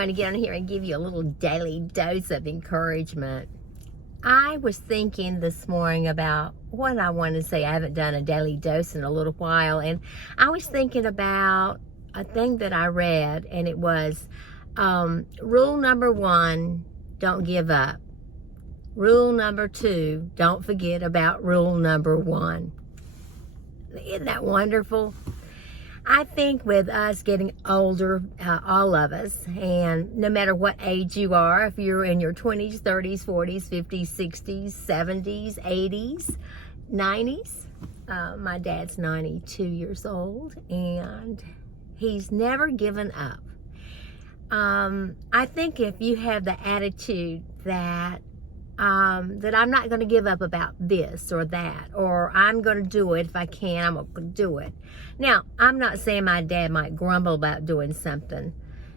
want to get on here and give you a little daily dose of encouragement. I was thinking this morning about what I want to say. I haven't done a daily dose in a little while, and I was thinking about a thing that I read, and it was rule number 1, don't give up. Rule number 2, don't forget about rule number 1. Isn't that wonderful? I think with us getting older, all of us, and no matter what age you are, if you're in your 20s, 30s, 40s, 50s, 60s, 70s, 80s, 90s, my dad's 92 years old, and he's never given up. I think if you have the attitude that I'm not going to give up about this or that, or I'm going to do it if I can, I'm going to do it. Now, I'm not saying my dad might grumble about doing something.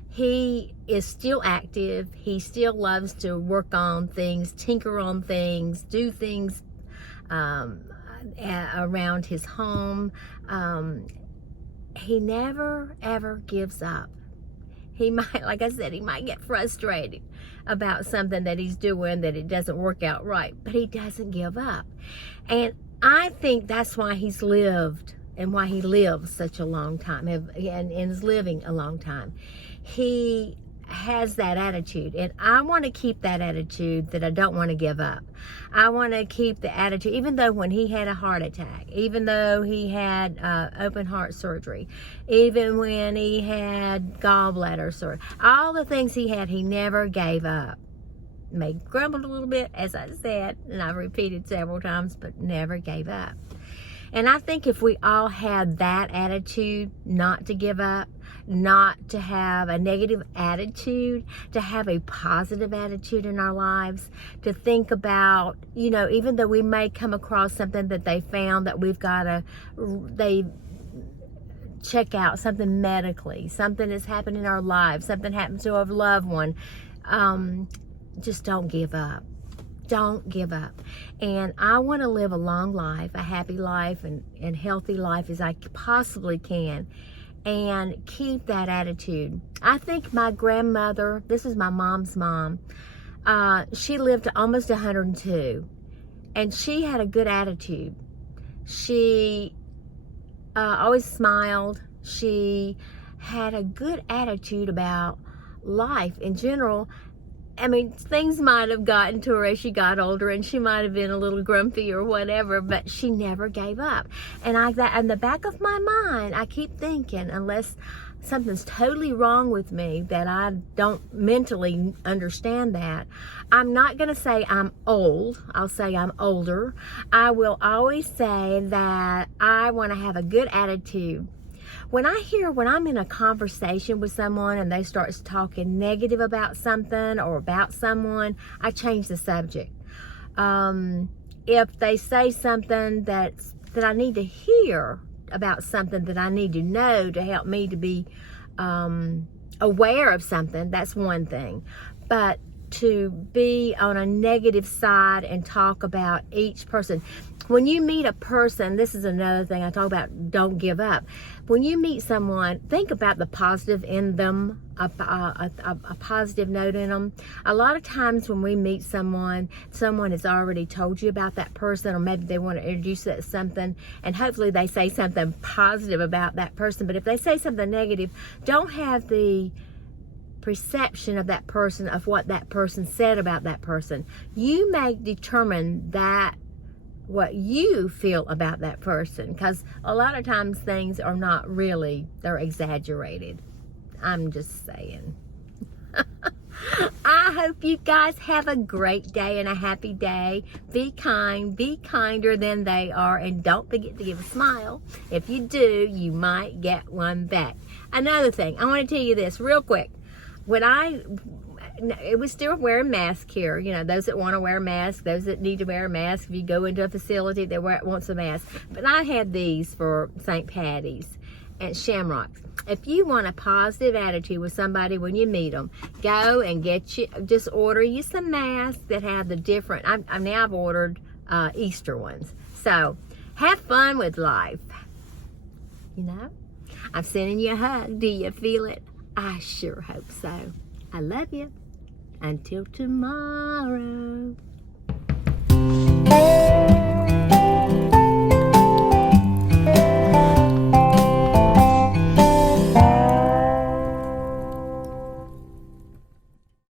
He is still active. He still loves to work on things, tinker on things, do things around his home. He never, ever gives up. He might, like I said, he might get frustrated about something that he's doing, that it doesn't work out right, but he doesn't give up. And I think that's why he's lived and why he lives such a long time and is living a long time. He has that attitude, and I want to keep that attitude, that I don't want to give up. I want to keep the attitude, even though when he had a heart attack, even though he had open heart surgery, even when he had gallbladder surgery, all the things he had, he never gave up. May grumbled a little bit, as I said, and I've repeated several times, but never gave up. And I think if we all had that attitude, not to give up, not to have a negative attitude, to have a positive attitude in our lives, to think about, you know, even though we may come across something that they found that we've got to, they check out something medically, something that's happened in our lives, something happened to a loved one, just don't give up. Don't give up. And I want to live a long life, a happy life, and healthy life as I possibly can, and keep that attitude. I think my grandmother, this is my mom's mom, she lived to almost 102, and she had a good attitude. She always smiled. She had a good attitude about life in general. I mean, things might have gotten to her as she got older, and she might have been a little grumpy or whatever, but she never gave up. And in the back of my mind, I keep thinking, unless something's totally wrong with me that I don't mentally understand that, I'm not going to say I'm old. I'll say I'm older. I will always say that I want to have a good attitude. When I'm in a conversation with someone and they start talking negative about something or about someone, I change the subject. If they say something that I need to hear about something that I need to know to help me to be aware of something, that's one thing. But to be on a negative side and talk about each person. When you meet a person, this is another thing I talk about, don't give up. When you meet someone, think about the positive in them, a positive note in them. A lot of times when we meet someone has already told you about that person, or maybe they want to introduce that something, and hopefully they say something positive about that person. But if they say something negative, don't have the perception of that person, of what that person said about that person. You may determine that what you feel about that person, because a lot of times things are not really, they're exaggerated. I'm just saying. I hope you guys have a great day and a happy day. Be kind, be kinder than they are, and don't forget to give a smile. If you do, you might get one back. Another thing, I want to tell you this real quick. It was still wearing masks here, you know, those that want to wear a mask, those that need to wear a mask. If you go into a facility that wants a mask. But I had these for St. Patty's at Shamrocks. If you want a positive attitude with somebody when you meet them, go and just order you some masks that have the different, I've ordered Easter ones. So have fun with life. You know, I'm sending you a hug. Do you feel it? I sure hope so. I love you. Until tomorrow.